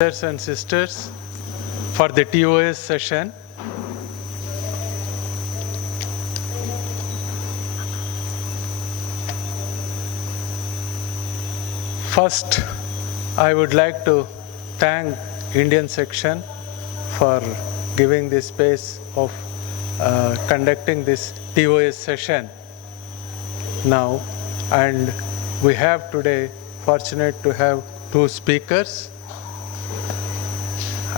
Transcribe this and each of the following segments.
Brothers and sisters, for the TOS session. First, I would like to thank Indian section for giving this space of conducting this TOS session now, and we have today fortunate to have two speakers,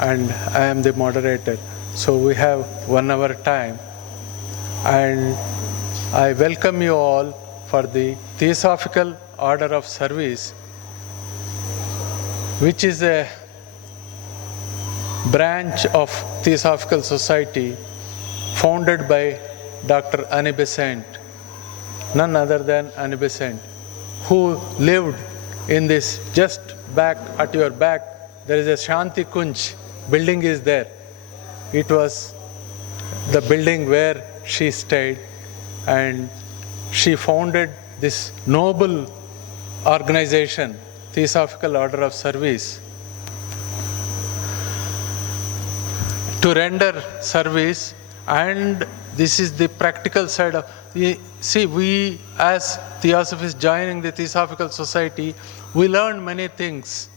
and I am the moderator. So we have 1 hour time, and I welcome you all for the Theosophical Order of Service, which is a branch of Theosophical Society founded by Dr. Annie Besant, none other than Annie Besant, who lived in this just back at your back. There is a Shanti Kunj building is there. It was the building where she stayed, and she founded this noble organization, Theosophical Order of Service, to render service. And this is the practical side of see, we as Theosophists joining the Theosophical Society, we learn many things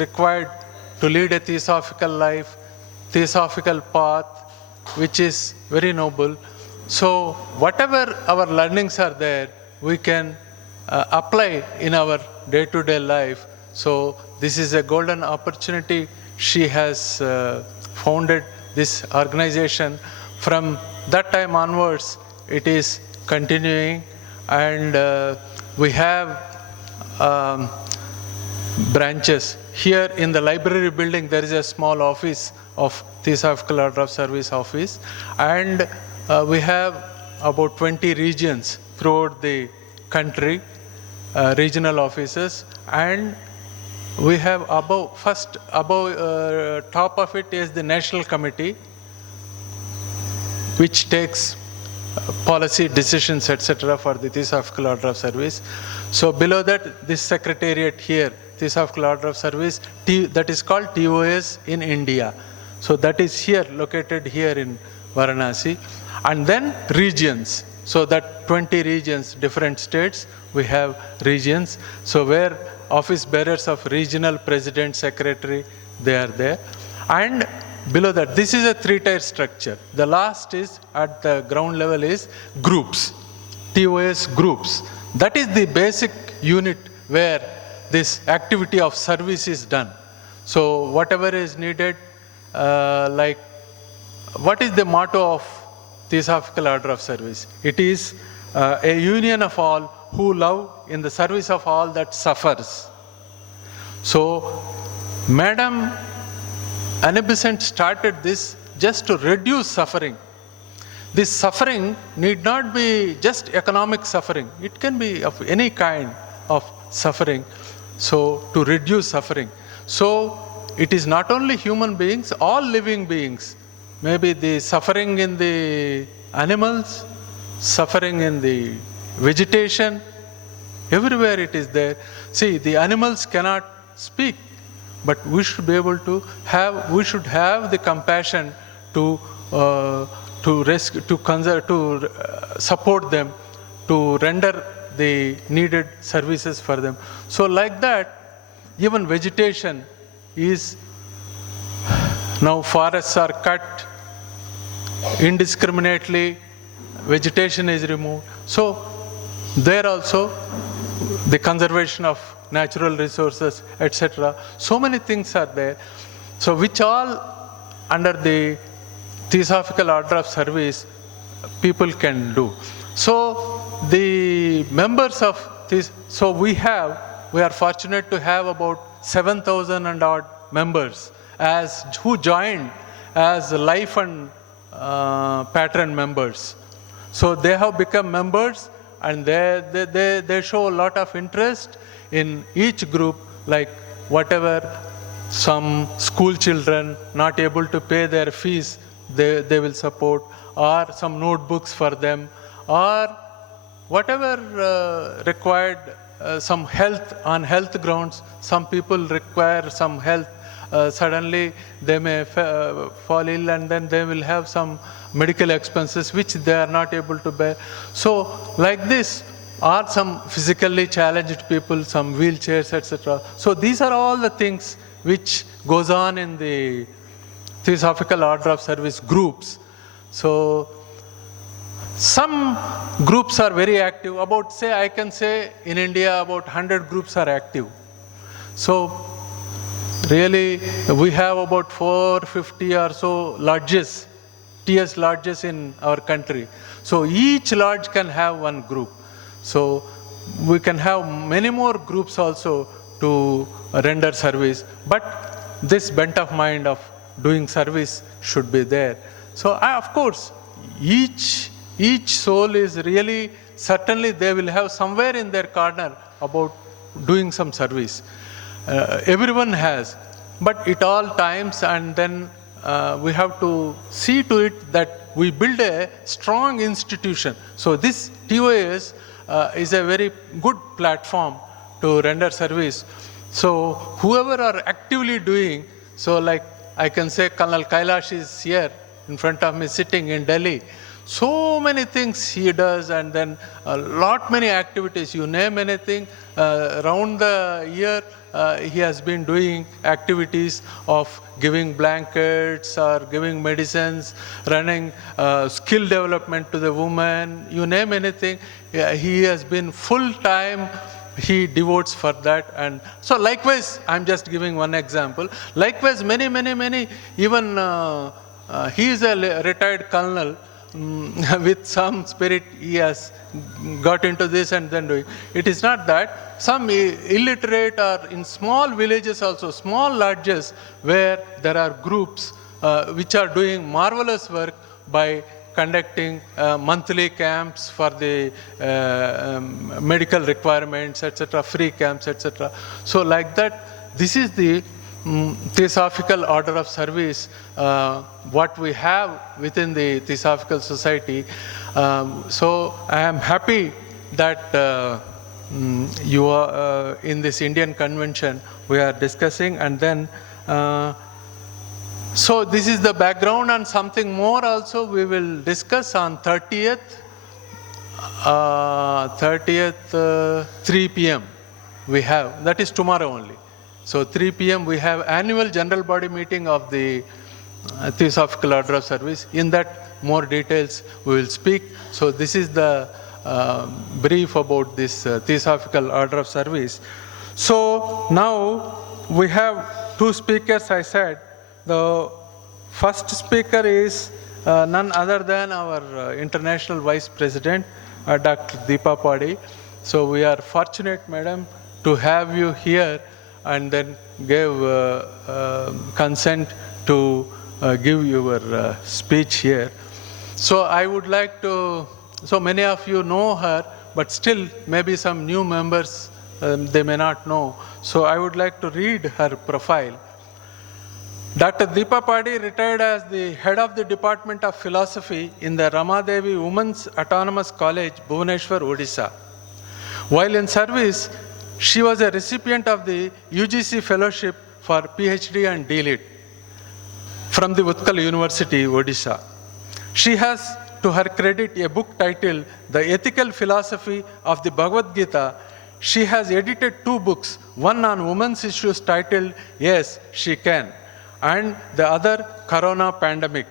required to lead a theosophical life, theosophical path, which is very noble. So whatever our learnings are there, we can apply in our day-to-day life. So this is a golden opportunity. She has founded this organization. From that time onwards, it is continuing, and we have branches. Here in the library building, there is a small office of Theosophical Order of Service office, and we have about 20 regions throughout the country, regional offices, and we have above top of it is the National Committee, which takes policy decisions, etc., for the Theosophical Order of Service. So below that, this secretariat here, Theosophical Order of Service, that is called TOS in India. So that is here, located here in Varanasi. And then regions. So that 20 regions, different states, we have regions. So where office bearers of regional president, secretary, they are there. And below that, this is a 3-tier structure. The last is at the ground level is groups, TOS groups. That is the basic unit where this activity of service is done. So whatever is needed, like what is the motto of Theosophical Order of Service? It is a union of all who love in the service of all that suffers. So Madam Annie Besant started this just to reduce suffering. This suffering need not be just economic suffering. It can be of any kind of suffering. So to reduce suffering. So it is not only human beings, all living beings. Maybe the suffering in the animals, suffering in the vegetation, everywhere it is there. See, the animals cannot speak, but we should be able to have, we should have the compassion to rescue, to conserve, to support them, to render the needed services for them. So like that, even vegetation is, now forests are cut indiscriminately, vegetation is removed. So there also the conservation of natural resources, etc. So many things are there. So which all under the Theosophical Order of Service people can do. So the members of this, so we are fortunate to have about 7,000 and odd members who joined as life and patron members. So they have become members, and they show a lot of interest in each group, like whatever some school children not able to pay their fees, they will support, or some notebooks for them, or whatever required, some health, on health grounds, some people require some health suddenly they may fall ill, and then they will have some medical expenses which they are not able to bear. So like this, or some physically challenged people, some wheelchairs, etc. So these are all the things which goes on in the Theosophical Order of Service groups. So some groups are very active. About, say, I can say in India about 100 groups are active. So really we have about 450 or so lodges, TS lodges in our country. So each lodge can have one group. So we can have many more groups also to render service, but this bent of mind of doing service should be there. So of course, each soul is really, certainly they will have somewhere in their corner about doing some service. Everyone has, but at all times, and then we have to see to it that we build a strong institution. So this TOS is a very good platform to render service. So whoever are actively doing, so like I can say Colonel Kailash is here in front of me sitting in Delhi. So many things he does, and then a lot many activities, you name anything, around the year he has been doing activities of giving blankets or giving medicines, running skill development to the women, you name anything, he has been full time, he devotes for that. And so likewise, I'm just giving one example, likewise many, even he is a retired colonel, with some spirit he has got into this and then doing. It is not that. Some illiterate or in small villages also, small lodges where there are groups which are doing marvelous work by conducting monthly camps for the medical requirements, etc., free camps, etc. So like that, this is the Theosophical Order of Service, what we have within the Theosophical Society. So I am happy that you are in this Indian convention we are discussing, and then so this is the background, and something more also we will discuss on 30th, 3 p.m. we have, that is tomorrow only. So 3 p.m. we have annual general body meeting of the Theosophical Order of Service. In that more details we will speak. So this is the brief about this Theosophical Order of Service. So now we have two speakers, I said. The first speaker is none other than our International Vice President, Dr. Deepa Padhi. So we are fortunate, madam, to have you here, and then gave consent to give your speech here. So I would like to, so many of you know her, but still maybe some new members, they may not know. So I would like to read her profile. Dr. Deepa Padhi retired as the head of the Department of Philosophy in the Ramadevi Women's Autonomous College, Bhubaneswar, Odisha. While in service, she was a recipient of the UGC Fellowship for PhD and DLit from the Utkal University, Odisha. She has, to her credit, a book titled The Ethical Philosophy of the Bhagavad Gita. She has edited two books, one on women's issues titled Yes, She Can, and the other, Corona Pandemic,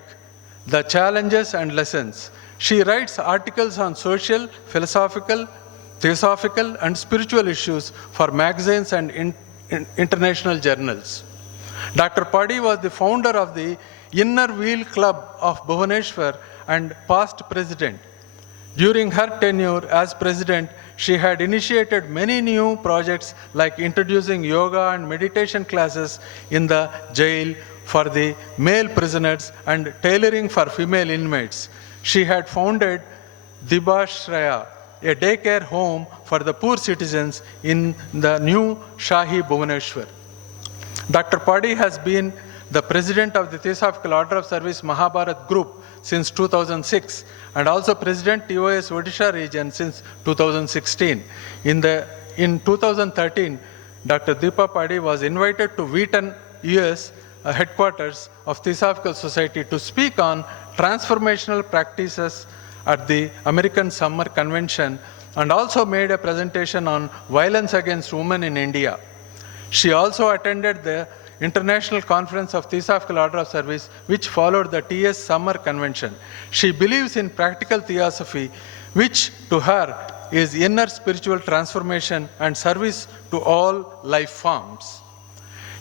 The Challenges and Lessons. She writes articles on social, philosophical, theosophical, and spiritual issues for magazines and international journals. Dr. Padhi was the founder of the Inner Wheel Club of Bhubaneswar and past president. During her tenure as president, she had initiated many new projects like introducing yoga and meditation classes in the jail for the male prisoners and tailoring for female inmates. She had founded Dibashraya, a daycare home for the poor citizens in the new Shahi Bhubaneswar. Dr. Padhi has been the president of the Theosophical Order of Service Mahabharat Group since 2006 and also president TOS Odisha region since 2016. In 2013, Dr. Deepa Padhi was invited to Wheaton US headquarters of Theosophical Society to speak on transformational practices at the American Summer Convention, and also made a presentation on violence against women in India. She also attended the International Conference of Theosophical Order of Service, which followed the TS Summer Convention. She believes in practical theosophy, which to her is inner spiritual transformation and service to all life forms.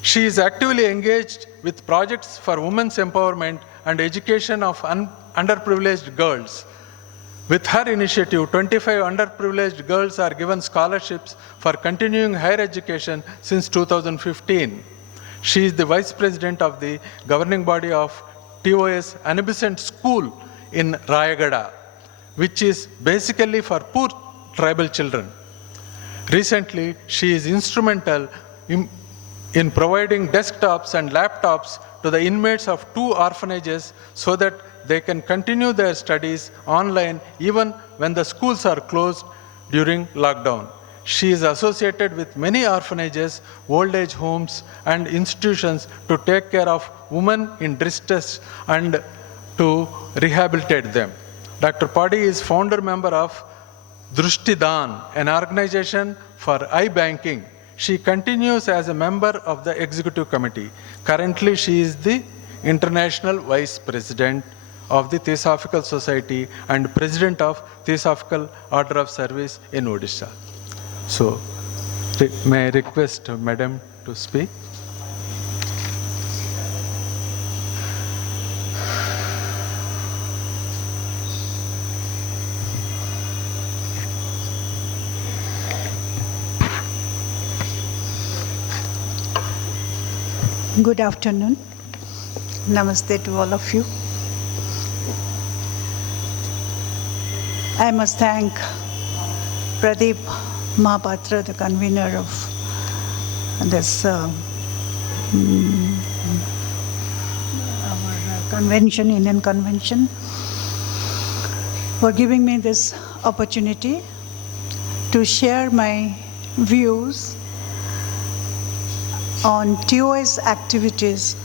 She is actively engaged with projects for women's empowerment and education of underprivileged girls. With her initiative, 25 underprivileged girls are given scholarships for continuing higher education since 2015. She is the Vice President of the governing body of TOS Anabescent School in Rayagada, which is basically for poor tribal children. Recently, she is instrumental in providing desktops and laptops to the inmates of 2 orphanages so that they can continue their studies online even when the schools are closed during lockdown. She is associated with many orphanages, old age homes, and institutions to take care of women in distress and to rehabilitate them. Dr. Padhi is founder member of Drushtidan, an organization for eye banking. She continues as a member of the executive committee. Currently, she is the international vice president of the Theosophical Society and president of Theosophical Order of Service in Odisha. So, may I request Madam to speak? Good afternoon. Namaste to all of you. I must thank Pradeep Mahapatra, the convener of this our convention, Indian Convention, for giving me this opportunity to share my views on TOS activities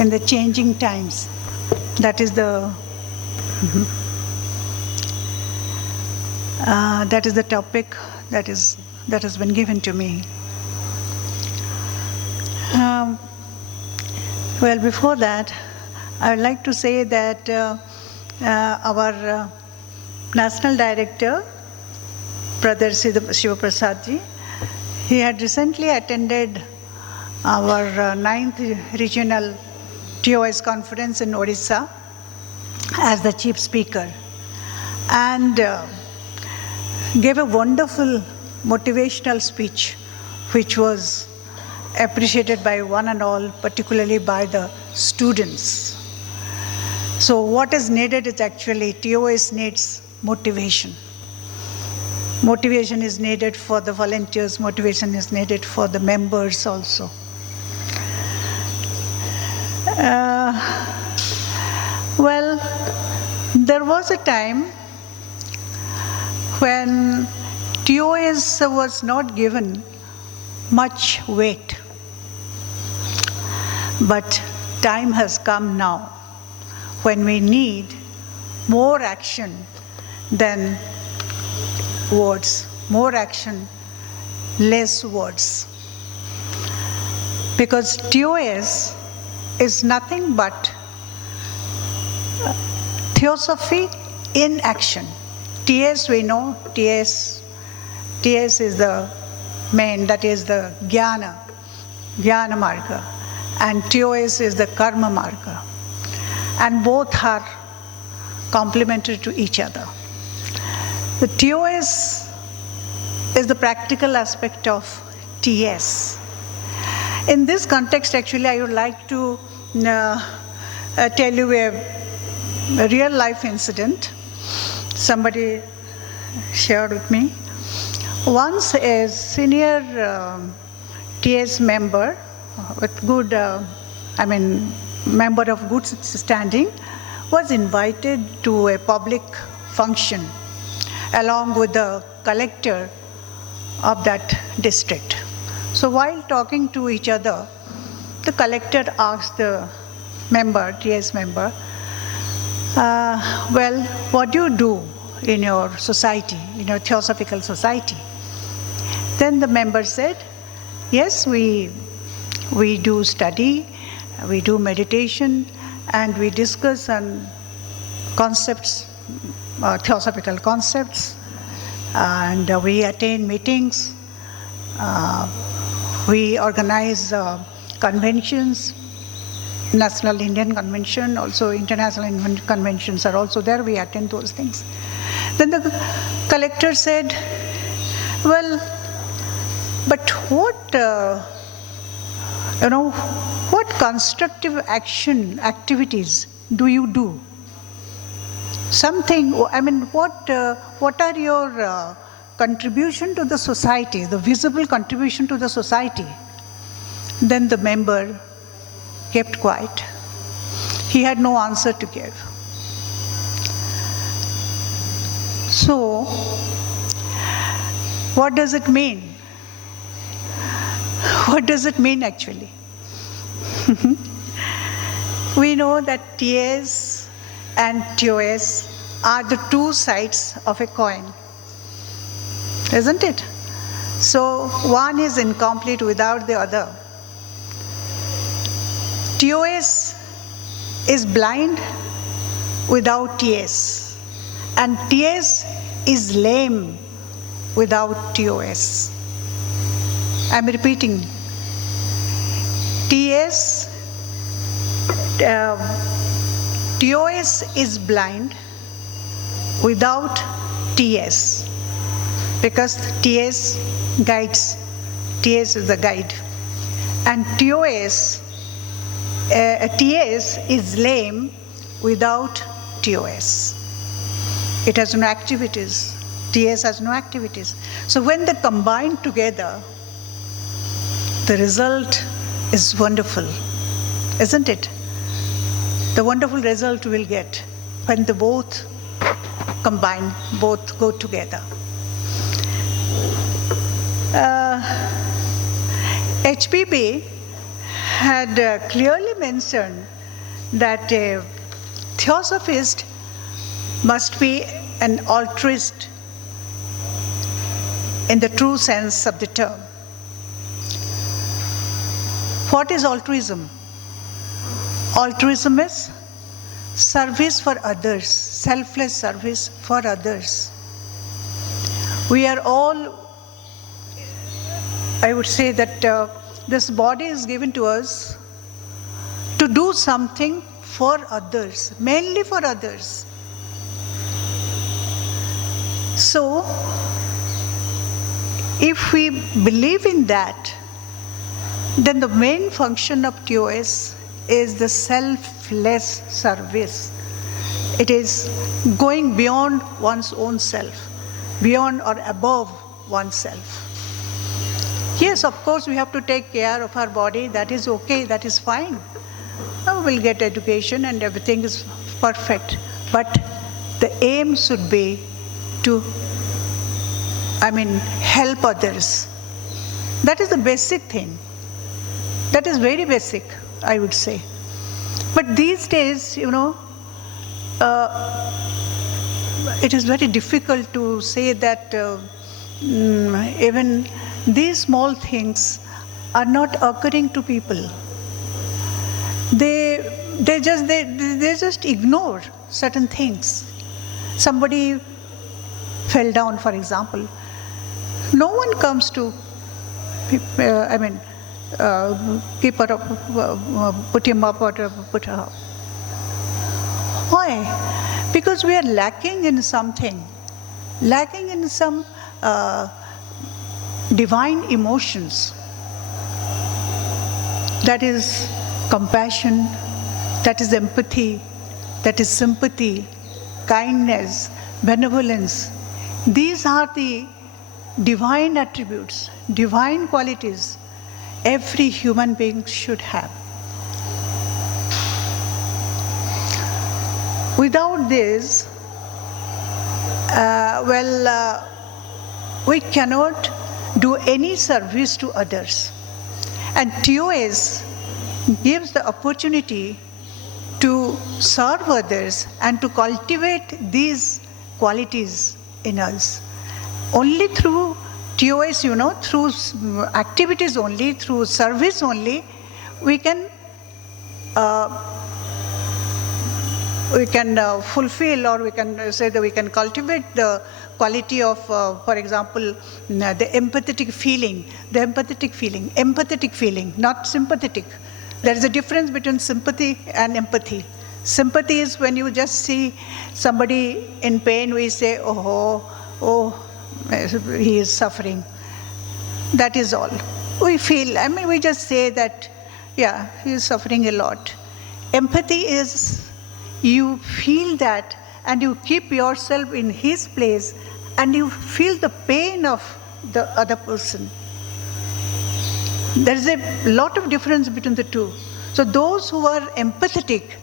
in the changing times. That is the topic that has been given to me. Well, before that, I would like to say that our National Director, Brother Shiva Prasadji, he had recently attended our 9th Regional TOS Conference in Odisha as the chief speaker, and gave a wonderful motivational speech, which was appreciated by one and all, particularly by the students. So what is needed is actually TOS needs motivation. Motivation is needed for the volunteers, motivation is needed for the members also. Well, there was a time when TOS was not given much weight. But time has come now when we need more action than words, more action, less words. Because TOS is nothing but theosophy in action. TS, we know, TS is the main, that is the Jnana Marga, and TOS is the Karma Marga. And both are complementary to each other. The TOS is the practical aspect of TS. In this context, actually, I would like to tell you a real life incident. Somebody shared with me. Once a senior TS member with good, member of good standing, was invited to a public function along with the collector of that district. So while talking to each other, the collector asked the member, TS member, well, what do you do in your society, in your theosophical society? Then the member said, yes, we do study, we do meditation, and we discuss on concepts, theosophical concepts, and we attend meetings, we organize conventions, National Indian Convention, also international conventions are also there, we attend those things. Then the collector said, well, but what constructive activities do you do? Something, I mean, what are your contribution to the society, the visible contribution to the society? Then the member kept quiet. He had no answer to give. So, what does it mean? What does it mean actually? We know that TS and TOS are the two sides of a coin, isn't it? So one is incomplete without the other. TOS is blind without TS, and TS is lame without TOS. I'm repeating. TOS is blind without TS, because TS guides. TS is the guide. And TS is lame without TOS. It has no activities. TS has no activities. So when they combine together, the result is wonderful, isn't it? The wonderful result we'll get when they both combine, both go together. HPB had clearly mentioned that a theosophist must be an altruist in the true sense of the term. What is altruism? Altruism is service for others, selfless service for others. We are all, I would say that this body is given to us to do something for others, mainly for others. So, if we believe in that, then the main function of TOS is the selfless service. It is going beyond one's own self, beyond or above oneself. Yes, of course, we have to take care of our body. That is okay, that is fine. We'll get education and everything is perfect. But the aim should be to, help others. That is the basic thing. That is very basic, I would say. But these days, it is very difficult to say that even these small things are not occurring to people. They just ignore certain things. Somebody fell down, for example. No one comes to, keep her up, put him up or put her up. Why? Because we are lacking in something, lacking in some divine emotions. That is compassion, that is empathy, that is sympathy, kindness, benevolence. These are the divine attributes, divine qualities every human being should have. Without this, we cannot do any service to others. And TOS gives the opportunity to serve others and to cultivate these qualities in us. Only through TOS, through activities only, through service only, we can fulfill, or we can say that we can cultivate the quality of, for example, the empathetic feeling, not sympathetic. There is a difference between sympathy and empathy. Sympathy is when you just see somebody in pain, we say, oh, he is suffering. That is all. We feel, we just say that, yeah, he is suffering a lot. Empathy is you feel that and you keep yourself in his place and you feel the pain of the other person. There is a lot of difference between the two. So those who are empathetic,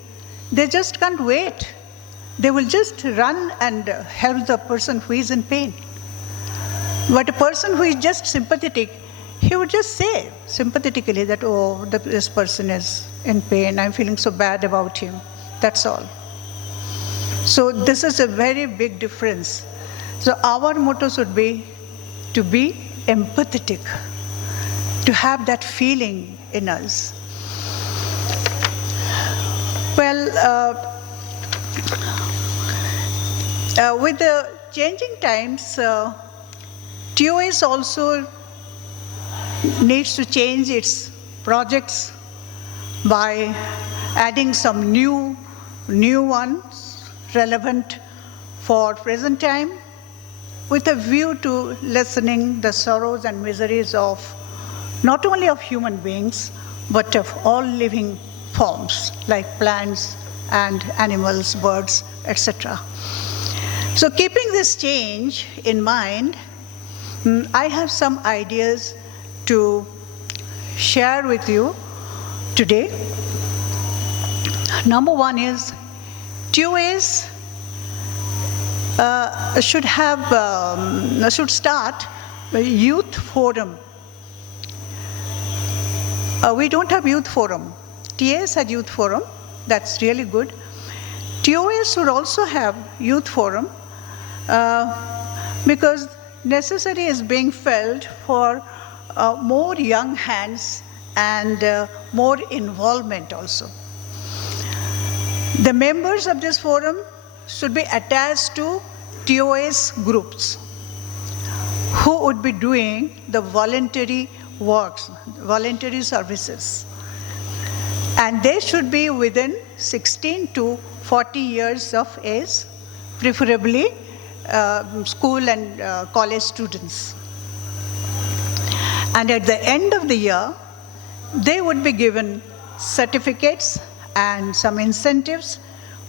they just can't wait. They will just run and help the person who is in pain. But a person who is just sympathetic, he would just say sympathetically that, oh, this person is in pain, I'm feeling so bad about him. That's all. So this is a very big difference. So our motto should be to be empathetic, to have that feeling in us. Well, with the changing times, TOS also needs to change its projects by adding some new ones relevant for present time, with a view to lessening the sorrows and miseries of not only of human beings, but of all living forms like plants and animals, birds, etc. So keeping this change in mind, I have some ideas to share with you today. Number one is TOS should start a youth forum. We don't have youth forum. TOS had youth forum. That's really good. TOS should also have youth forum because necessity is being felt for more young hands and more involvement also. The members of this forum should be attached to TOS groups who would be doing the voluntary works, voluntary services. And they should be within 16 to 40 years of age, preferably school and college students. And at the end of the year, they would be given certificates and some incentives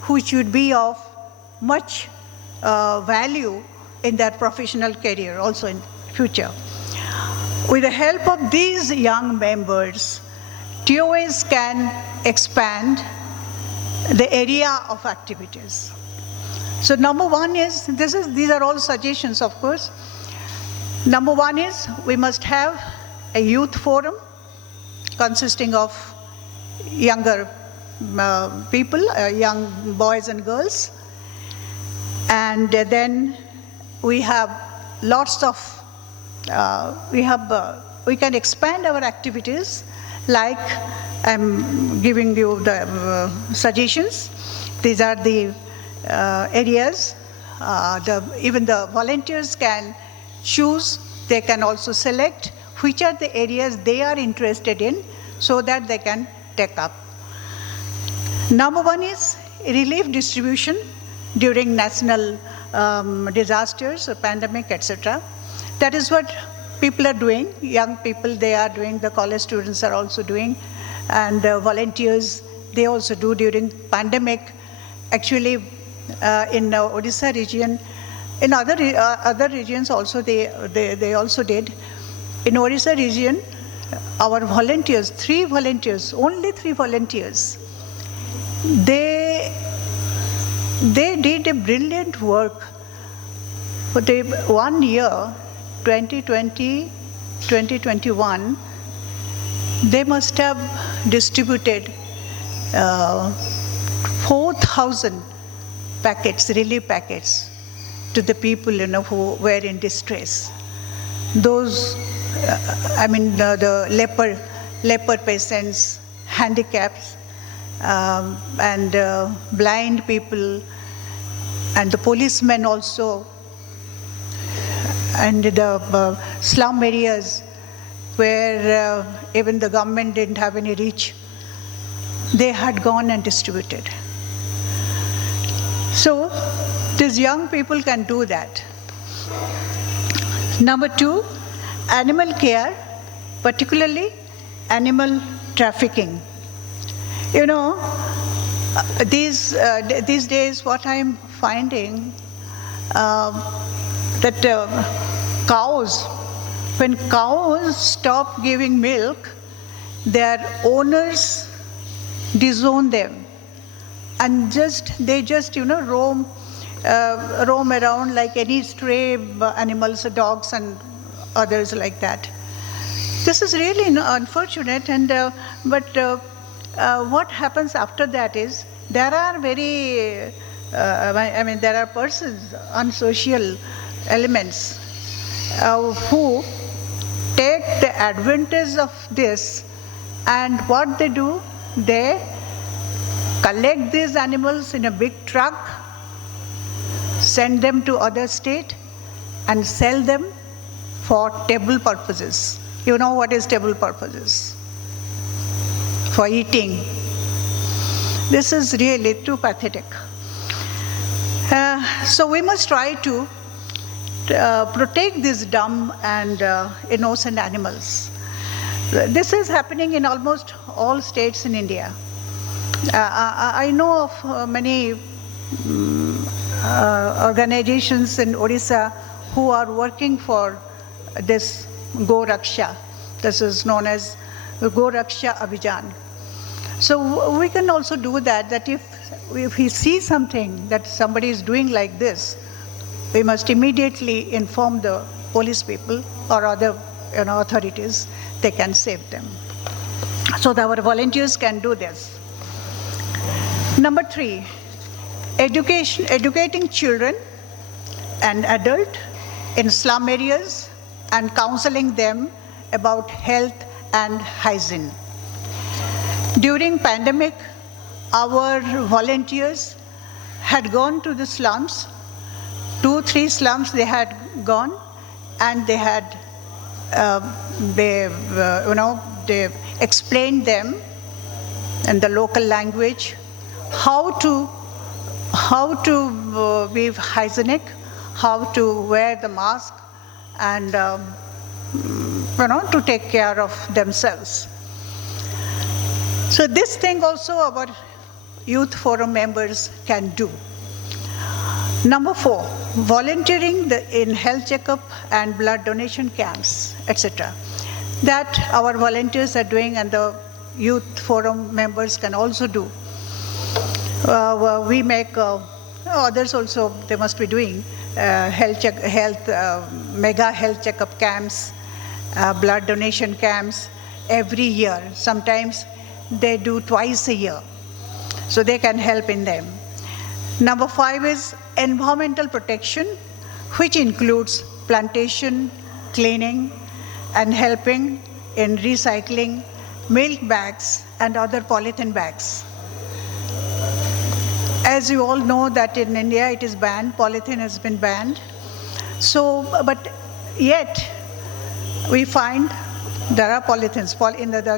which would be of much value in their professional career, also in future. With the help of these young members, TOS can expand the area of activities. So number one is, these are all suggestions, of course. Number one is we must have a youth forum consisting of younger people, young boys and girls. And then we have lots of, we can expand our activities, like I'm giving you the suggestions. These are the areas. Even the volunteers can choose, they can also select which are the areas they are interested in so that they can take up. Number one is relief distribution during national disasters or pandemic, etc. That is what people are doing. Young people, they are doing, the college students are also doing, and volunteers, they also do during pandemic. Actually, in Odisha region, in other regions also, they also did. In Odisha region, our volunteers, only three volunteers, they did a brilliant work. For the 1 year, 2020, 2021, they must have distributed 4,000 packets, relief packets, to the people, who were in distress. Those, the leper patients, handicaps, and blind people, and the policemen also, and the slum areas where even the government didn't have any reach, they had gone and distributed. So these young people can do that. Number 2, animal care, particularly animal trafficking. These days what I'm finding, that cows, when cows stop giving milk, their owners disown them, and they just roam around like any stray animals, dogs and others like that. This is really unfortunate, and but what happens after that is there are there are persons, unsocial elements, who take the advantage of this, and what they do, they collect these animals in a big truck, send them to other state, and sell them for table purposes. You know what is table purposes? For eating. This is really too pathetic. So we must try to protect these dumb and innocent animals. This is happening in almost all states in India. I know of many organizations in Odisha who are working for this Go Raksha. This is known as Go Raksha Abhijan. So we can also do that if we see something that somebody is doing like this, we must immediately inform the police people or other authorities. They can save them. So our volunteers can do this. Number 3, educating children and adults in slum areas and counseling them about health and hygiene. During pandemic, our volunteers had gone to the slums, 2-3 slums they had gone, and they had they explained them in the local language how to be hygienic, how to wear the mask, and to take care of themselves. So this thing also our youth forum members can do. Number 4, volunteering in health checkup and blood donation camps, etc. That our volunteers are doing, and the youth forum members can also do. We make others also, they must be doing mega health checkup camps, blood donation camps every year. Sometimes they do twice a year, so they can help in them. Number 5 is environmental protection, which includes plantation, cleaning, and helping in recycling milk bags and other polythene bags. As you all know that in India it is banned, polythene has been banned. So, but yet we find there are polythenes.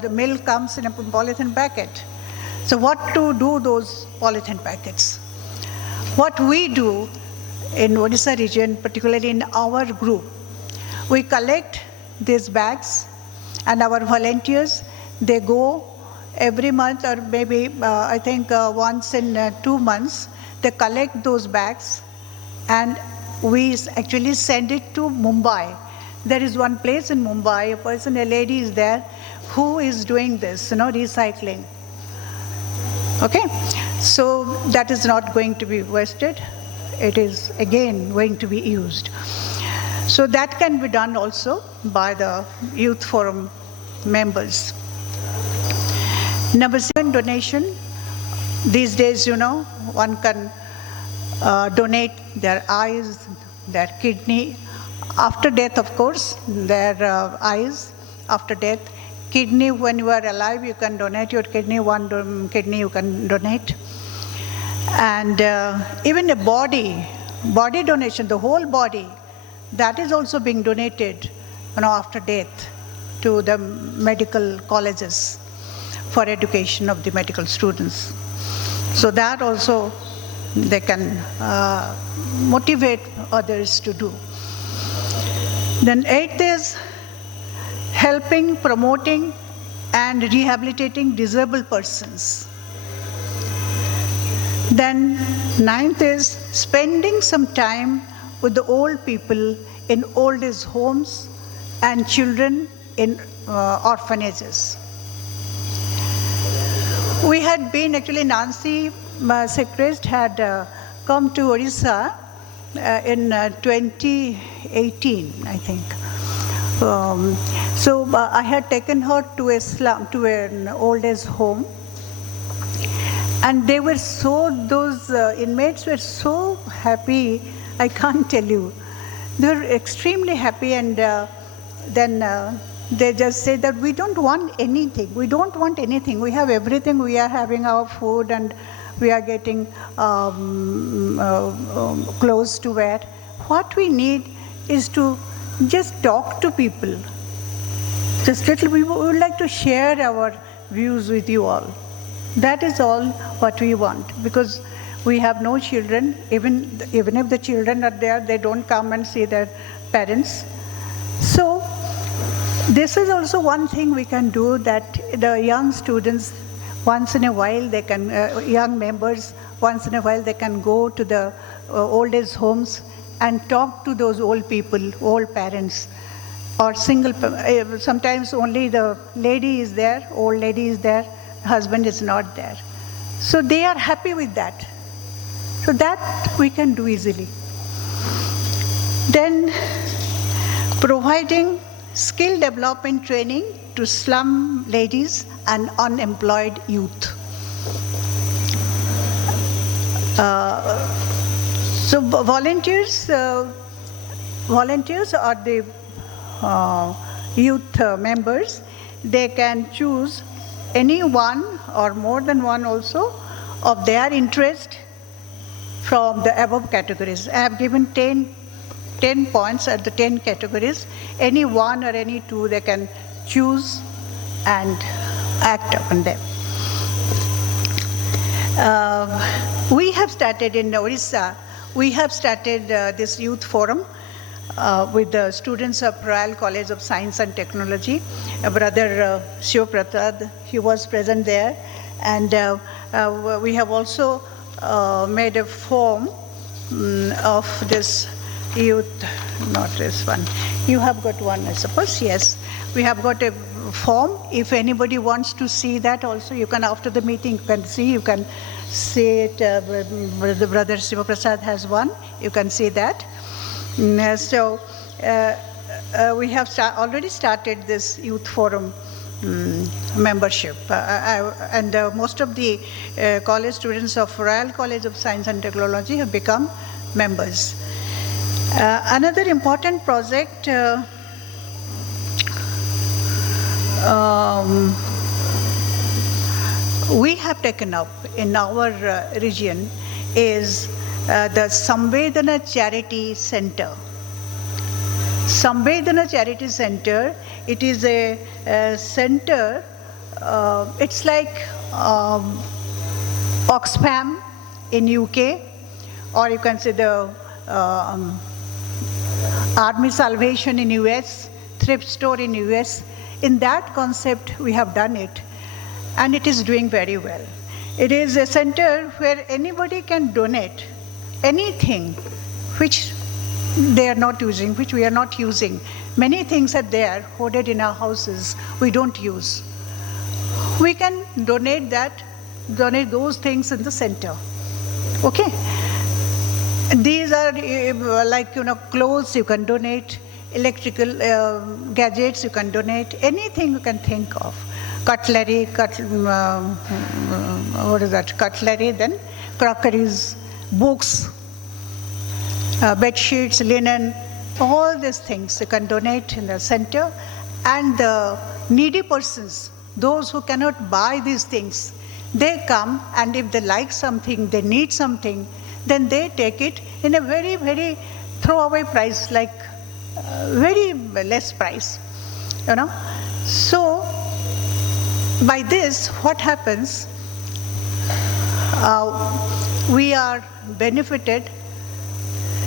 The milk comes in a polythene packet. So what to do those polythene packets? What we do in Odisha region, particularly in our group, we collect these bags, and our volunteers, they go every month, or maybe I think once in 2 months, they collect those bags, and we actually send it to Mumbai. There is one place in Mumbai, a lady is there who is doing this, recycling. Okay, so that is not going to be wasted. It is again going to be used. So that can be done also by the youth forum members. Number 7, donation. These days, one can donate their eyes, their kidney. After death, of course, their eyes after death. Kidney, when you are alive, you can donate your kidney, one kidney you can donate. And even a body donation, the whole body, that is also being donated after death to the medical colleges for education of the medical students. So that also they can motivate others to do. Then 8th is helping, promoting, and rehabilitating disabled persons. Then 9th is spending some time with the old people in old age homes and children in orphanages. We had been, actually Nancy, my secretary, had come to Orissa in 2018, I think. So I had taken her to a slum, to an old age home. And they were those inmates were so happy, I can't tell you. They were extremely happy, and then they just say that we don't want anything. We don't want anything. We have everything. We are having our food, and we are getting clothes to wear. What we need is to just talk to people. Just little, we would like to share our views with you all. That is all what we want, because we have no children. Even if the children are there, they don't come and see their parents. So this is also one thing we can do, that the young students, once in a while they can, young members, once in a while they can go to the old age homes and talk to those old people, old parents, or single, sometimes only the lady is there, old lady is there, husband is not there. So they are happy with that. So that we can do easily. Then providing skill development training to slum ladies and unemployed youth. So volunteers are the youth members. They can choose any one or more than one also of their interest from the above categories. I have given 10 points at the 10 categories. Any one or any two they can choose and act upon them. We have started in Orissa, we have started this youth forum with the students of Royal College of Science and Technology. Brother Shiv Prasad, he was present there. And we have also made a form of this youth, not this one. You have got one, I suppose, yes. We have got a form. If anybody wants to see that also, you can, after the meeting, you can see it. The Brother Shiva Prasad has one. You can see that. So we have already started this youth forum membership. And most of the college students of Royal College of Science and Technology have become members. Another important project we have taken up in our region is the Samvedana Charity Center. Samvedana Charity Center, it is a center, it's like Oxfam in UK, or you can say the Army Salvation in US, thrift store in US. In that concept, we have done it, and it is doing very well. It is a center where anybody can donate anything which they are not using, which we are not using. Many things are there, hoarded in our houses, we don't use. We can donate those things in the center. Okay? These are like, clothes you can donate, electrical gadgets you can donate, anything you can think of. cutlery, what is that? Cutlery, then crockeries, books, bed sheets, linen, all these things you can donate in the center. And the needy persons, those who cannot buy these things, they come, and if they like something, they need something, then they take it in a very, very throwaway price, like very less price, you know. So by this, what happens? We are benefited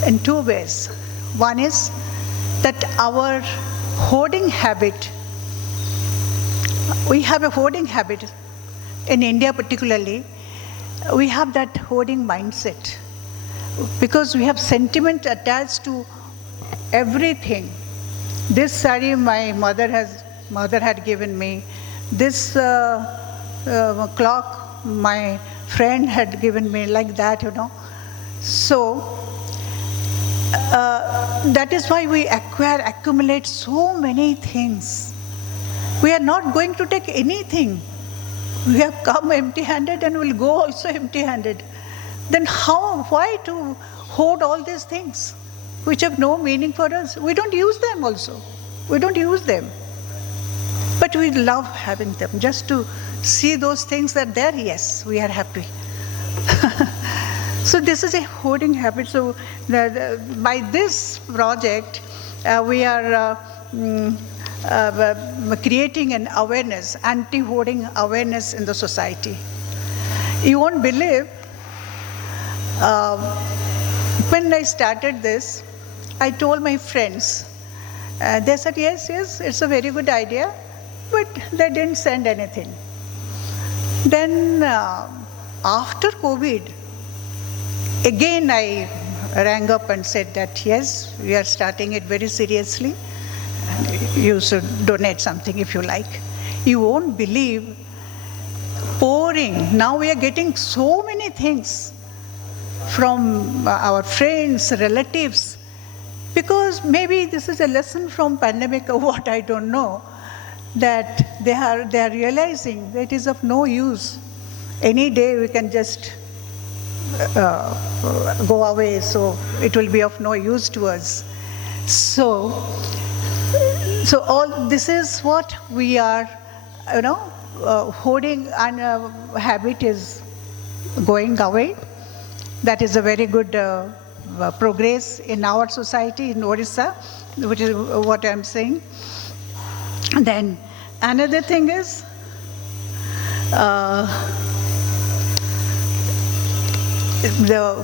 in two ways. One is that our hoarding habit, we have a hoarding habit in India particularly. We have that hoarding mindset because we have sentiment attached to everything. This saree my mother had given me. This clock my friend had given me, like that, you know. So that is why we accumulate so many things. We are not going to take anything. We have come empty-handed and will go also empty-handed. Then why to hoard all these things which have no meaning for us? We don't use them also. We don't use them. But we love having them. Just to see those things that are there, yes, we are happy. So this is a hoarding habit. So by this project, we are creating an awareness, anti-hoarding awareness in the society. You won't believe, when I started this, I told my friends, they said, yes, it's a very good idea, but they didn't send anything. Then after COVID, again I rang up and said that, yes, we are starting it very seriously. You should donate something if you like. You won't believe, pouring. Now we are getting so many things from our friends, relatives, because maybe this is a lesson from pandemic or what, I don't know, that they are realizing that it is of no use. Any day we can just go away, so it will be of no use to us. So all this is what we are, you know, hoarding, and habit is going away. That is a very good progress in our society in Odisha, which is what I'm saying. Then another thing is,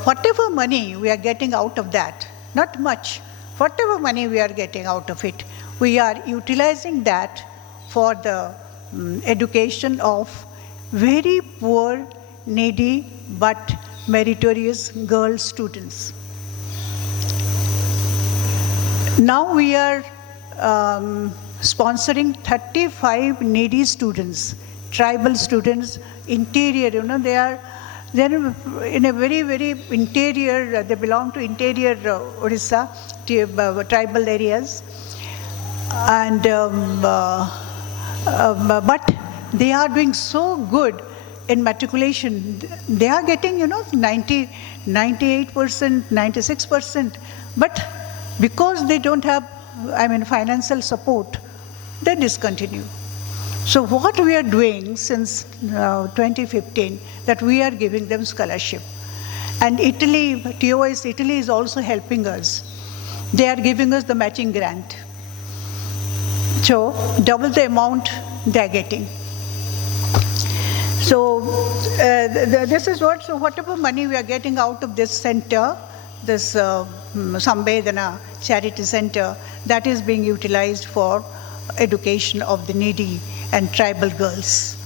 whatever money we are getting out of that, not much, whatever money we are getting out of it, we are utilizing that for the education of very poor, needy, but meritorious girl students. Now we are sponsoring 35 needy students, tribal students, interior, you know, they're in a very, very interior, they belong to interior Odisha, tribal areas. And but they are doing so good in matriculation. They are getting, you know, 98%, 96%. But because they don't have, financial support, they discontinue. So what we are doing since 2015, that we are giving them scholarship. And Italy, TOS Italy is also helping us. They are giving us the matching grant. So double the amount they are getting. So this is what, so whatever money we are getting out of this center, this Sambedana Charity Center, that is being utilized for education of the needy and tribal girls.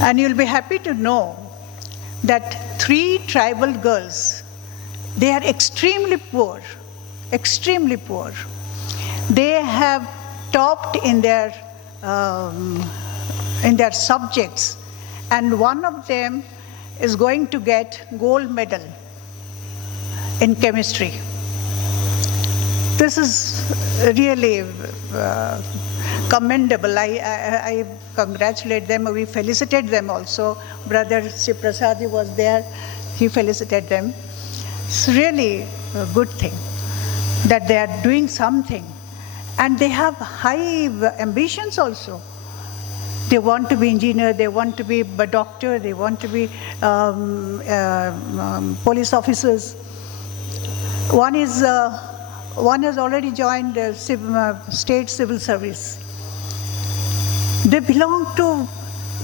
And you'll be happy to know that 3 tribal girls, they are extremely poor, extremely poor. They have topped in their subjects, and one of them is going to get gold medal in chemistry. This is really commendable. I congratulate them. We felicitate them also. Brother Sri Prasad was there. He felicited them. It's really a good thing that they are doing something. And they have high ambitions also. They want to be engineer, they want to be a doctor, they want to be police officers. One has already joined state civil service. They belong to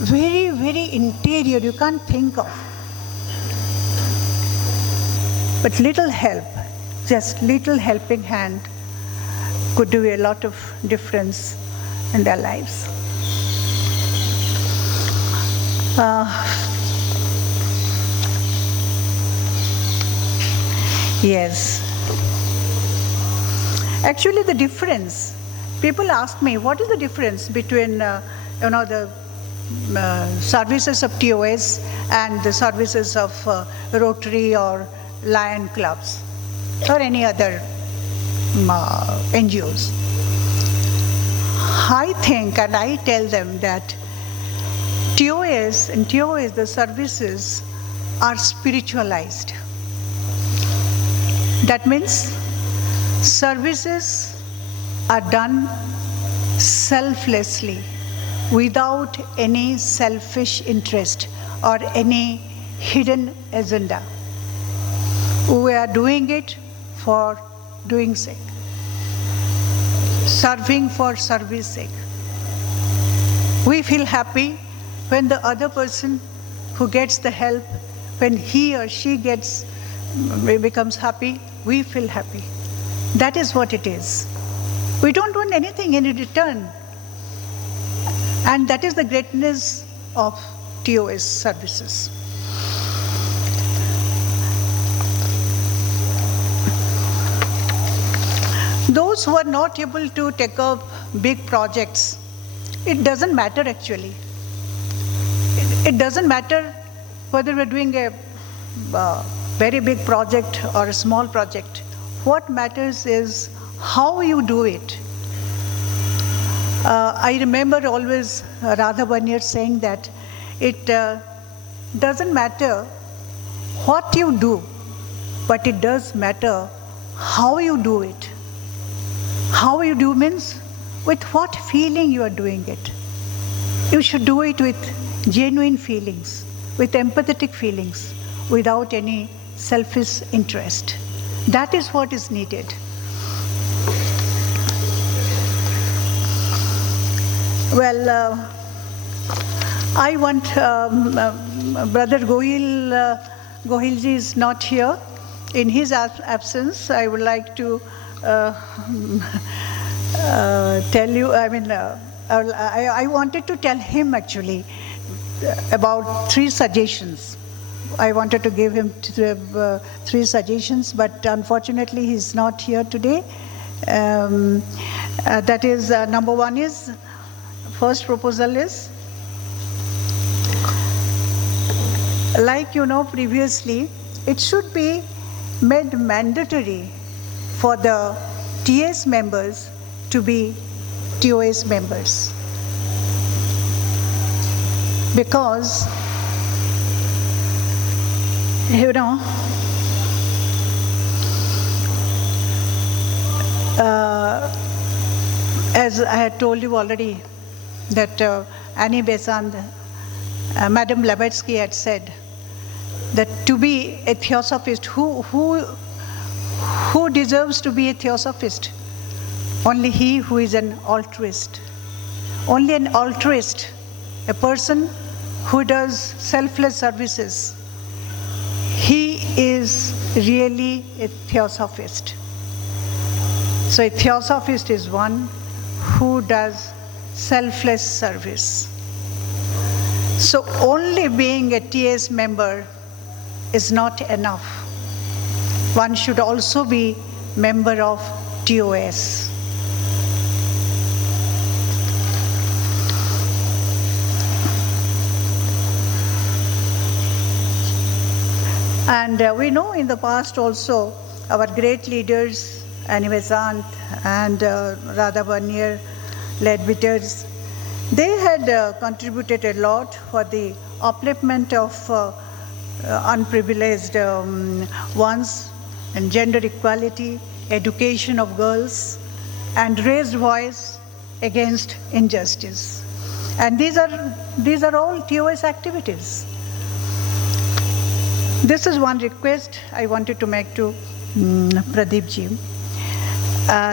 very, very interior, you can't think of. But little help, just little helping hand could do a lot of difference in their lives. Yes. Actually, the difference, people ask me, what is the difference between the services of TOS and the services of Rotary or Lion clubs or any other NGOs? I think, and I tell them that TOS the services are spiritualized. That means services are done selflessly, without any selfish interest or any hidden agenda. We are doing it for doing sake, serving for service sake. We feel happy when the other person who gets the help, when he or she becomes happy, we feel happy. That is what it is. We don't want anything in return. And that is the greatness of TOS services. Those who are not able to take up big projects, it doesn't matter actually. It doesn't matter whether we're doing a very big project or a small project. What matters is how you do it. I remember always Radha Banier saying that it doesn't matter what you do, but it does matter how you do it. How you do means with what feeling you are doing it. You should do it with genuine feelings, with empathetic feelings, without any selfish interest. That is what is needed. Well, I want, Brother Gohilji is not here. In his absence, I would like to tell you, I wanted to tell him actually about 3 suggestions. I wanted to give him 3 suggestions, but unfortunately he's not here today. That is, number 1 is, first proposal is, like previously, it should be made mandatory for the TS members to be TOS members. Because, as I had told you already, that Annie Besant, Madame Blavatsky had said that to be a theosophist, who deserves to be a theosophist? Only he who is an altruist. Only an altruist, a person who does selfless services, he is really a theosophist. So a theosophist is one who does selfless service. So only being a TS member is not enough. One should also be member of TOS. And we know in the past also our great leaders, Annie Besant and Radha Banier, Leadbeaters. They had contributed a lot for the upliftment of unprivileged ones and gender equality, education of girls, and raised voice against injustice. And these are all TOS activities. This is one request I wanted to make to Pradeep ji.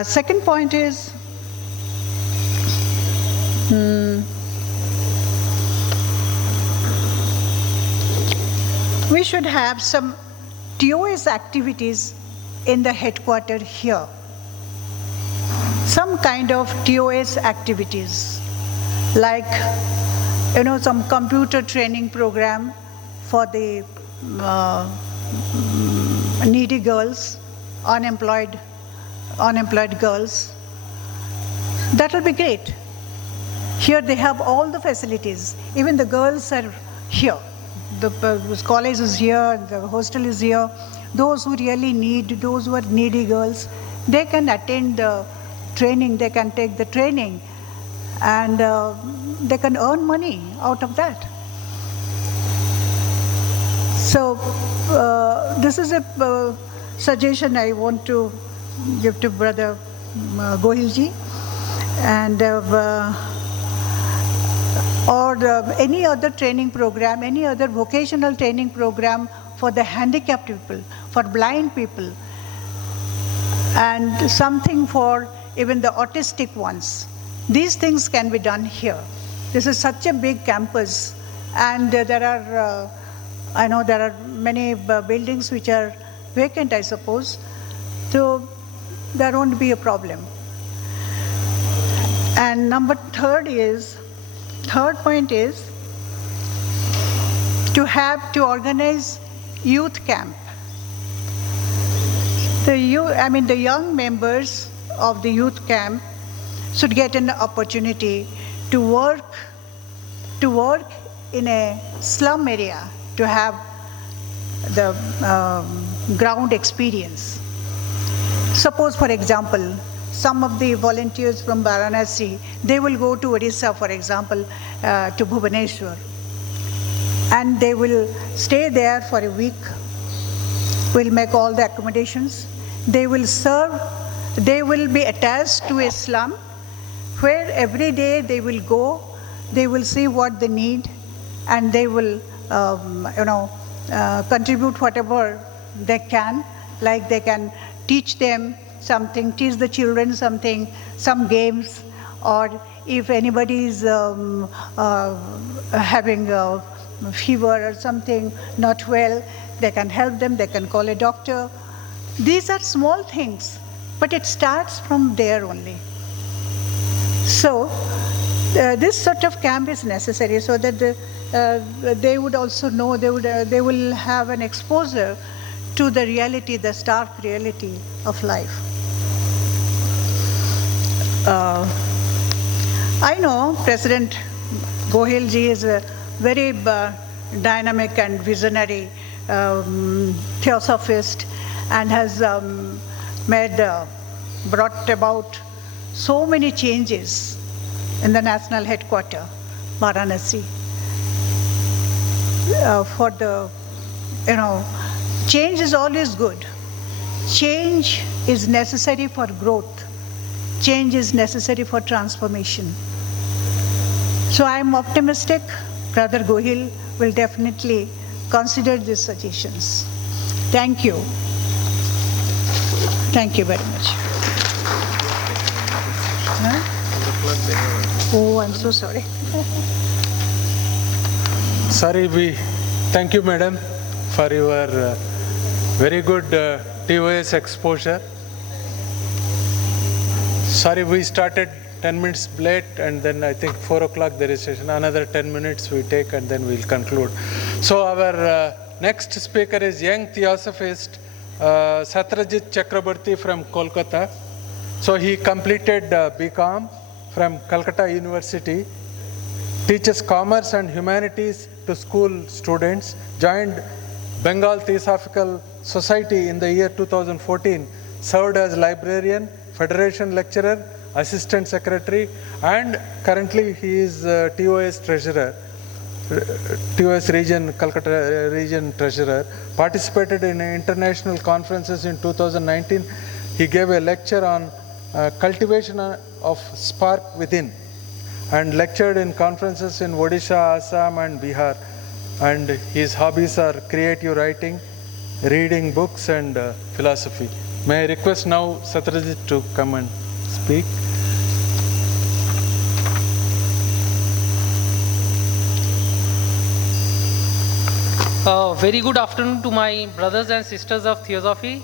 Second point is, we should have some TOS activities in the headquarters here. Some kind of TOS activities, like, some computer training program for the needy girls, unemployed girls. That will be great. Here they have all the facilities. Even the girls are here. The college is here, the hostel is here. Those who really need, those who are needy girls, they can attend the training, they can take the training, and they can earn money out of that. So this is a suggestion I want to give to Brother Gohilji, and or any other training program, any other vocational training program for the handicapped people, for blind people, and something for even the autistic ones. These things can be done here. This is such a big campus, and there are, I know there are many buildings which are vacant, I suppose, so there won't be a problem. And third point is to organize youth camp. The young members of the youth camp should get an opportunity to work in a slum area, to have the ground experience. Suppose, for example, some of the volunteers from Varanasi, they will go to Odisha, for example, to Bhubaneswar, and they will stay there for a week. We'll make all the accommodations. They will serve, they will be attached to a slum where every day they will go, they will see what they need, and they will contribute whatever they can, like they can teach them something, teach the children something, some games, or if anybody is having a fever or something, not well, they can help them, they can call a doctor. These are small things, but it starts from there only. So this sort of camp is necessary so that they would also know, they will have an exposure to the reality, the stark reality of life. I know President Gohilji is a very dynamic and visionary theosophist, and has brought about so many changes in the national headquarters, Varanasi. Change is always good. Change is necessary for growth. Change is necessary for transformation. So I am optimistic Brother Gohil will definitely consider these suggestions. Thank you. Thank you very much. Oh, I'm so sorry. Thank you, madam, for your very good TOS exposure. Sorry, we started 10 minutes late, and then I think 4 o'clock there is session. Another 10 minutes we take, and then we'll conclude. So our next speaker is young theosophist Satrajit Chakroborty from Kolkata. So he completed BCom from Calcutta University, teaches commerce and humanities to school students, joined Bengal Theosophical Society in the year 2014, served as librarian, federation lecturer, Assistant Secretary, and currently he is TOS Treasurer, TOS Region, Calcutta Region Treasurer. Participated in international conferences in 2019. He gave a lecture on cultivation of spark within, and lectured in conferences in Odisha, Assam and Bihar. And his hobbies are creative writing, reading books and philosophy. May I request now Satrajit to come and speak. Very good afternoon to my brothers and sisters of Theosophy.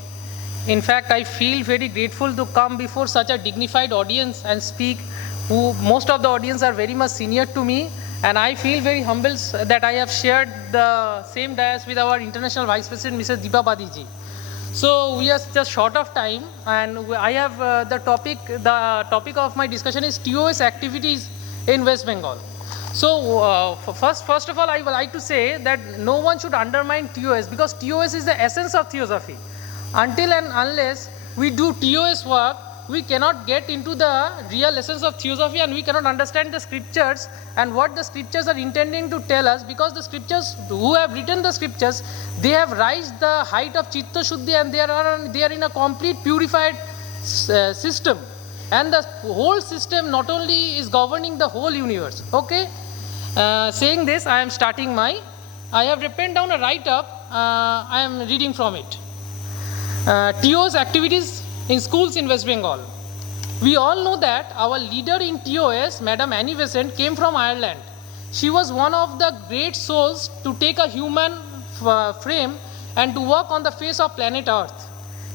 In fact, I feel very grateful to come before such a dignified audience and speak. Most of the audience are very much senior to me, and I feel very humbled that I have shared the same dais with our International Vice President, Mrs. Deepa Padhi ji. So we are just short of time, and I have the topic of my discussion is TOS activities in West Bengal. So first of all, I would like to say that no one should undermine TOS, because TOS is the essence of Theosophy. Until and unless we do TOS work, we cannot get into the real essence of Theosophy, and we cannot understand the scriptures and what the scriptures are intending to tell us, because the scriptures, who have written the scriptures, they have raised the height of Chitta Shuddhi, and they are in a complete purified system. And the whole system not only is governing the whole universe. Okay? Saying this, I am starting I have written down a write-up, I am reading from it. TOS activities in schools in West Bengal. We all know that our leader in TOS, Madam Annie Besant, came from Ireland. She was one of the great souls to take a human frame and to walk on the face of planet Earth.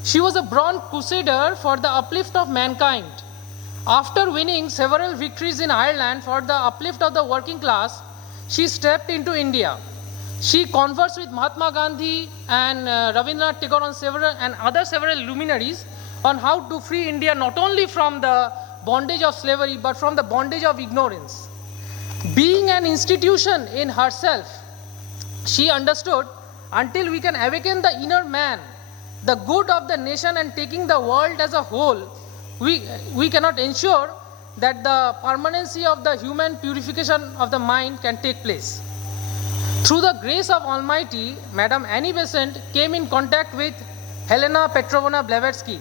She was a bronze crusader for the uplift of mankind. After winning several victories in Ireland for the uplift of the working class, she stepped into India. She conversed with Mahatma Gandhi and Rabindranath Tagore on several luminaries on how to free India not only from the bondage of slavery but from the bondage of ignorance. Being an institution in herself, she understood until we can awaken the inner man, the good of the nation and taking the world as a whole, we cannot ensure that the permanency of the human purification of the mind can take place. Through the grace of Almighty, Madam Annie Besant came in contact with Helena Petrovna Blavatsky,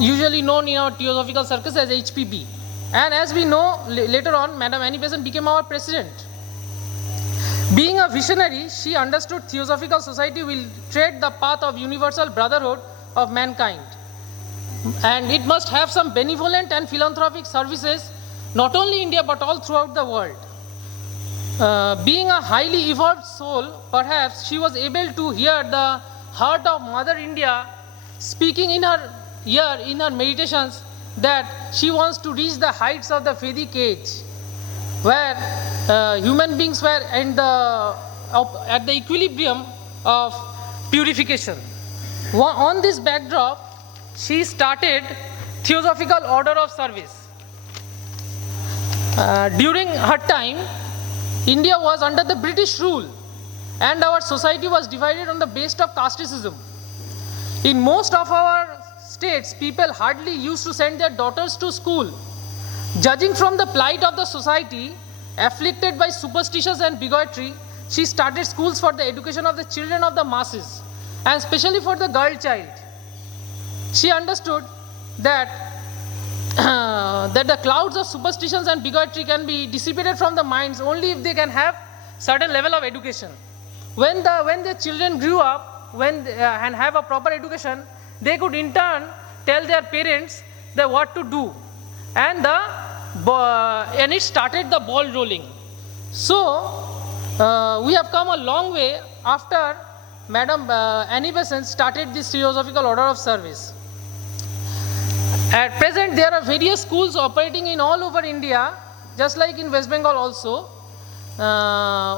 usually known in our theosophical circles as HPB. And as we know, later on, Madam Annie Besant became our president. Being a visionary, she understood Theosophical Society will tread the path of universal brotherhood of mankind. And it must have some benevolent and philanthropic services, not only India but all throughout the world. Being a highly evolved soul, perhaps she was able to hear the heart of Mother India speaking in her ear, in her meditations, that she wants to reach the heights of the Vedic age, where human beings were at the equilibrium of purification. On this backdrop, she started Theosophical Order of Service. During her time, India was under the British rule, and our society was divided on the basis of casteism. In most of our states, people hardly used to send their daughters to school. Judging from the plight of the society, afflicted by superstitions and bigotry, she started schools for the education of the children of the masses, and especially for the girl child. She understood that that the clouds of superstitions and bigotry can be dissipated from the minds only if they can have certain level of education. When the children grew up and have a proper education, they could in turn tell their parents what to do, and it started the ball rolling. So we have come a long way after Madam Annie Besant started this Theosophical Order of Service. At present, there are various schools operating in all over India, just like in West Bengal also,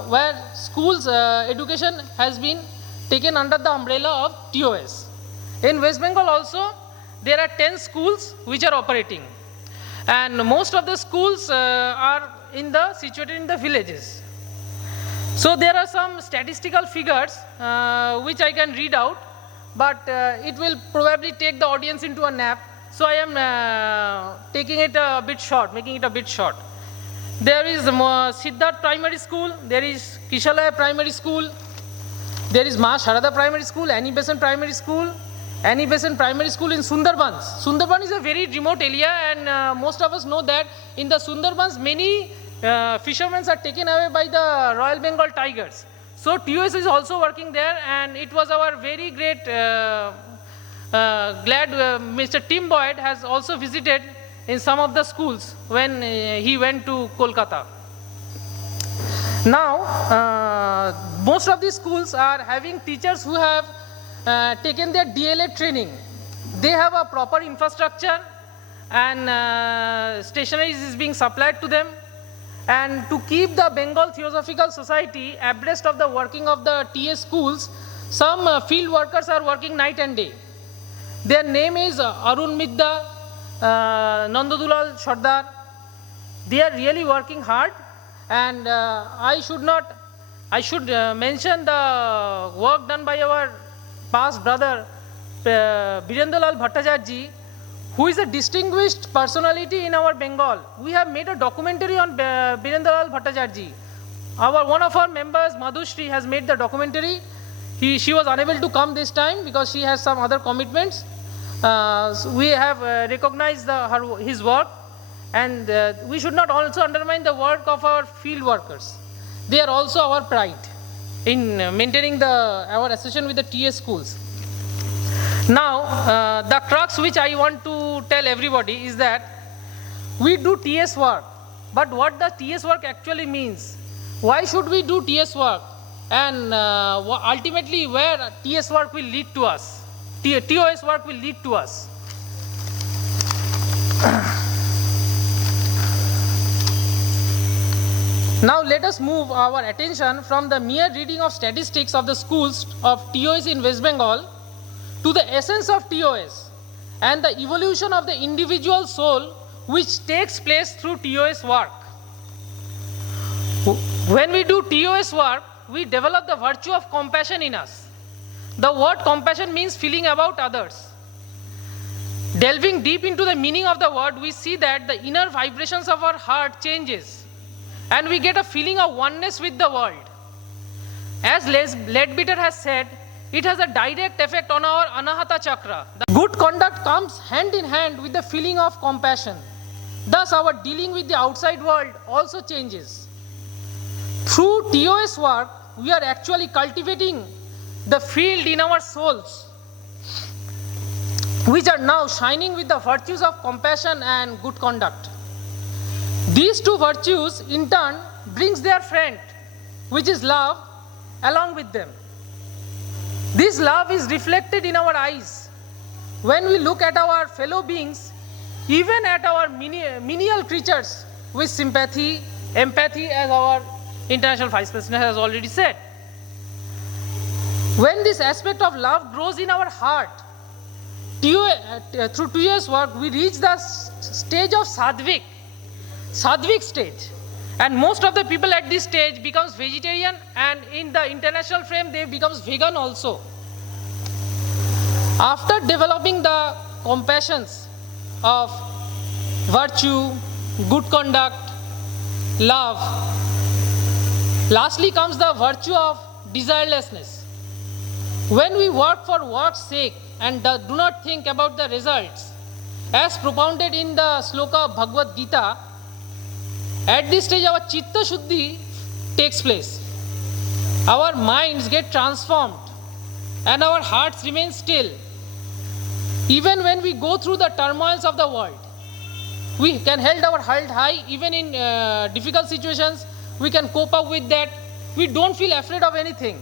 where schools education has been taken under the umbrella of TOS. In West Bengal also, there are 10 schools which are operating, and most of the schools are situated in the villages. So there are some statistical figures which I can read out, but it will probably take the audience into a nap. so I am taking it a bit short, making it a bit short. There is Siddharth Primary School, there is Kishalaya Primary School, there is Ma Sharada Primary School, Annie Besant Primary School, Annie Besant Primary School in Sundarbans. Sundarbans is a very remote area, and most of us know that in the Sundarbans many fishermen are taken away by the Royal Bengal tigers. So TOS is also working there, and it was our very great glad Mr. Tim Boyd has also visited in some of the schools when he went to Kolkata. Now, most of these schools are having teachers who have taken their DLA training. They have a proper infrastructure, and stationery is being supplied to them. And to keep the Bengal Theosophical Society abreast of the working of the TS schools, some field workers are working night and day. Their name is Arun Midda, Nandadulal Sardar. They are really working hard, and I should mention the work done by our past brother Birendalal Bhattacharya, who is a distinguished personality in our Bengal. We have made a documentary on Birendalal Bhattacharya. One of our members, Madhushri, has made the documentary. She was unable to come this time because she has some other commitments. So we have recognized his work, and we should not also undermine the work of our field workers. They are also our pride in maintaining our association with the TS schools. Now, the crux which I want to tell everybody is that we do TS work, but what does TS work actually means? Why should we do TS work? And ultimately where TS work will lead to us, TOS work will lead to us. Now let us move our attention from the mere reading of statistics of the schools of TOS in West Bengal to the essence of TOS and the evolution of the individual soul which takes place through TOS work. When we do TOS work, we develop the virtue of compassion in us. The word compassion means feeling about others. Delving deep into the meaning of the word, we see that the inner vibrations of our heart changes, and we get a feeling of oneness with the world. As Leadbeater has said, it has a direct effect on our Anahata chakra. The good conduct comes hand in hand with the feeling of compassion. Thus, our dealing with the outside world also changes. Through TOS work, we are actually cultivating the field in our souls, which are now shining with the virtues of compassion and good conduct. These two virtues, in turn, brings their friend, which is love, along with them. This love is reflected in our eyes. When we look at our fellow beings, even at our menial creatures, with sympathy, empathy, as our International Vice President has already said. When this aspect of love grows in our heart, through TOS work, we reach the stage of Sadhvik stage. And most of the people at this stage becomes vegetarian, and in the international frame, they becomes vegan also. After developing the compassions of virtue, good conduct, love, lastly comes the virtue of desirelessness. When we work for work's sake and do not think about the results, as propounded in the sloka of Bhagavad Gita, at this stage our chitta shuddhi takes place. Our minds get transformed and our hearts remain still. Even when we go through the turmoils of the world, we can hold our heart high. Even in difficult situations, we can cope up with that. We don't feel afraid of anything.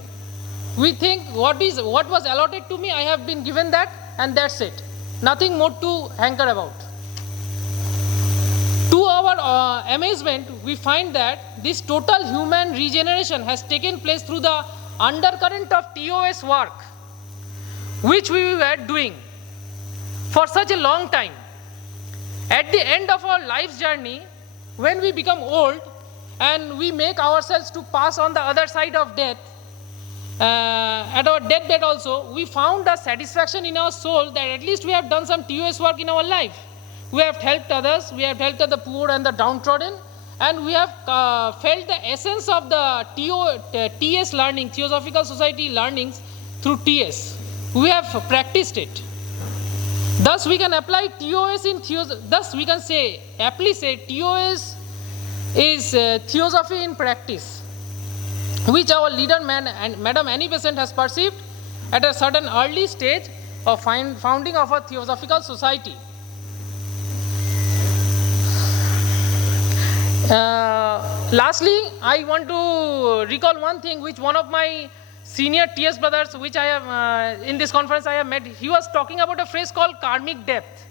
We think what was allotted to me, I have been given that, and that's it. Nothing more to hanker about. To our amazement, we find that this total human regeneration has taken place through the undercurrent of TOS work, which we were doing for such a long time. At the end of our life's journey, when we become old and we make ourselves to pass on the other side of death, at our deathbed also, we found a satisfaction in our soul that at least we have done some TOS work in our life. We have helped others, we have helped the poor and the downtrodden, and we have felt the essence of the TS learning, Theosophical Society learnings through TS. We have practiced it. Thus we can apply TOS in thus we can say, aptly say, TOS is Theosophy in practice, which our leader Madam Annie Besant has perceived at a certain early stage of founding of a Theosophical Society. Lastly, I want to recall one thing which one of my senior TS brothers, which I have in this conference I have met, he was talking about a phrase called karmic depth.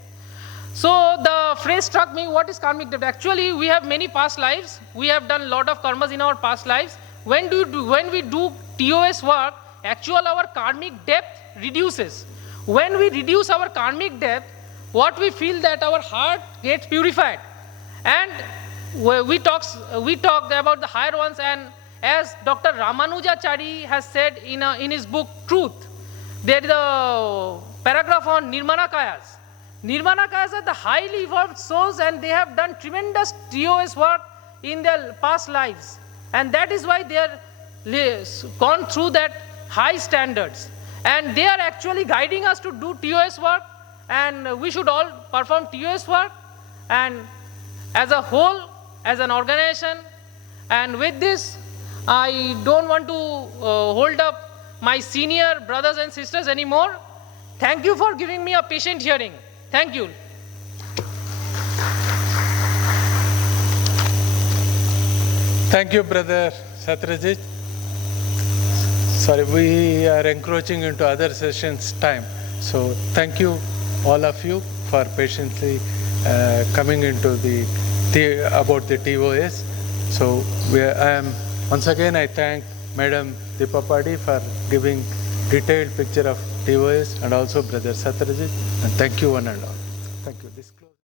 So the phrase struck me, what is karmic depth? Actually, we have many past lives. We have done a lot of karmas in our past lives. When we do TOS work, actually our karmic depth reduces. When we reduce our karmic depth, what we feel that our heart gets purified. And we talk about the higher ones, and as Dr. Ramanujachari has said in his book Truth, there is a paragraph on Nirmanakayas. Nirmanakayas are the highly evolved souls, and they have done tremendous TOS work in their past lives. And that is why they are gone through that high standards. And they are actually guiding us to do TOS work, and we should all perform TOS work, and as a whole, as an organization. And with this, I don't want to hold up my senior brothers and sisters anymore. Thank you for giving me a patient hearing. Thank you. Thank you, Brother Satrajit. Sorry, we are encroaching into other sessions' time. So thank you, all of you, for patiently coming into about the TOS. So once again I thank Madam Deepa Padhi for giving detailed picture of TOS, and also Brother Satrajit, and thank you one and all. Thank you.